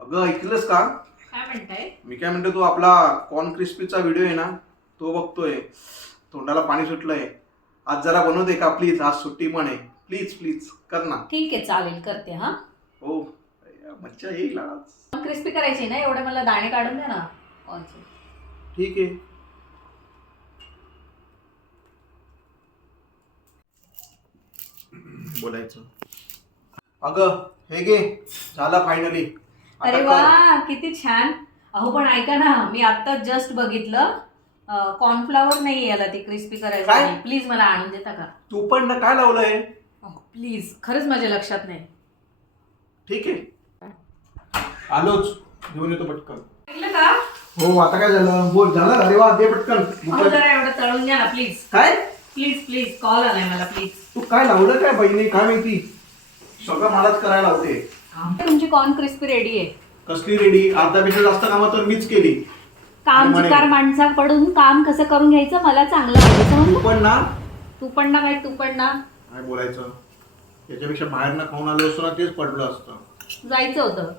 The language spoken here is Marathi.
अगं ऐकलंस का? काय म्हणताय? मी काय म्हणतो, तू आपला कॉर्न क्रिस्पीचा व्हिडिओ आहे ना, तो बघतोय. तोंडाला पाणी सुटलंय. आज जरा बनवते का प्लीज? आज सुट्टी पण आहे. प्लीज प्लीज कर ना. ठीक आहे, चालेल, करते. हा, हो, मच्छा येईल आज. क्रिस्पी करायची ना, एवढे मला दाणे काढून द्या ना. ठीक आहे. बोलायचं. अगं हे घे, झालं फायनली. अरे वा, किती छान. अहो पण ऐका ना, मी आता जस्ट बघितलं कॉर्नफ्लॉवर नाही याला ती क्रिस्पी काय? करायची. प्लीज मला आणून देता का? तू पण ना काय लावलंय? प्लीज, खरंच माझ्या लक्षात नाही. ठीक आहे, आलोच, घेऊन येतो पटकन. ऐकलं का? हो, आता काय झालं? बोल. झालं? अरे वा, दे पटकन. अहो जरा एवढं तळून द्या ना प्लीज. काय? प्लीज प्लीज, कॉल आलाय मला, प्लीज. तू काय लावलं काय बहिणी? काय माहिती, सगळं मलाच करायला लावते. तुमची कॉर्न क्रिस्पी रेडी आहे. कसली रेडी? अर्ध्यापेक्षा जास्त कामं तर मीच केली. कामचुकार माणसाकडून काम कसं करून घ्यायचं मला चांगलं माहिती. तू पण ना. तू पण ना, काय तू पण ना. काय बोलायचं? याच्यापेक्षा बाहेर ना खाऊन आलो असतो ना, तेच पडलं असतं. जायचं होतं.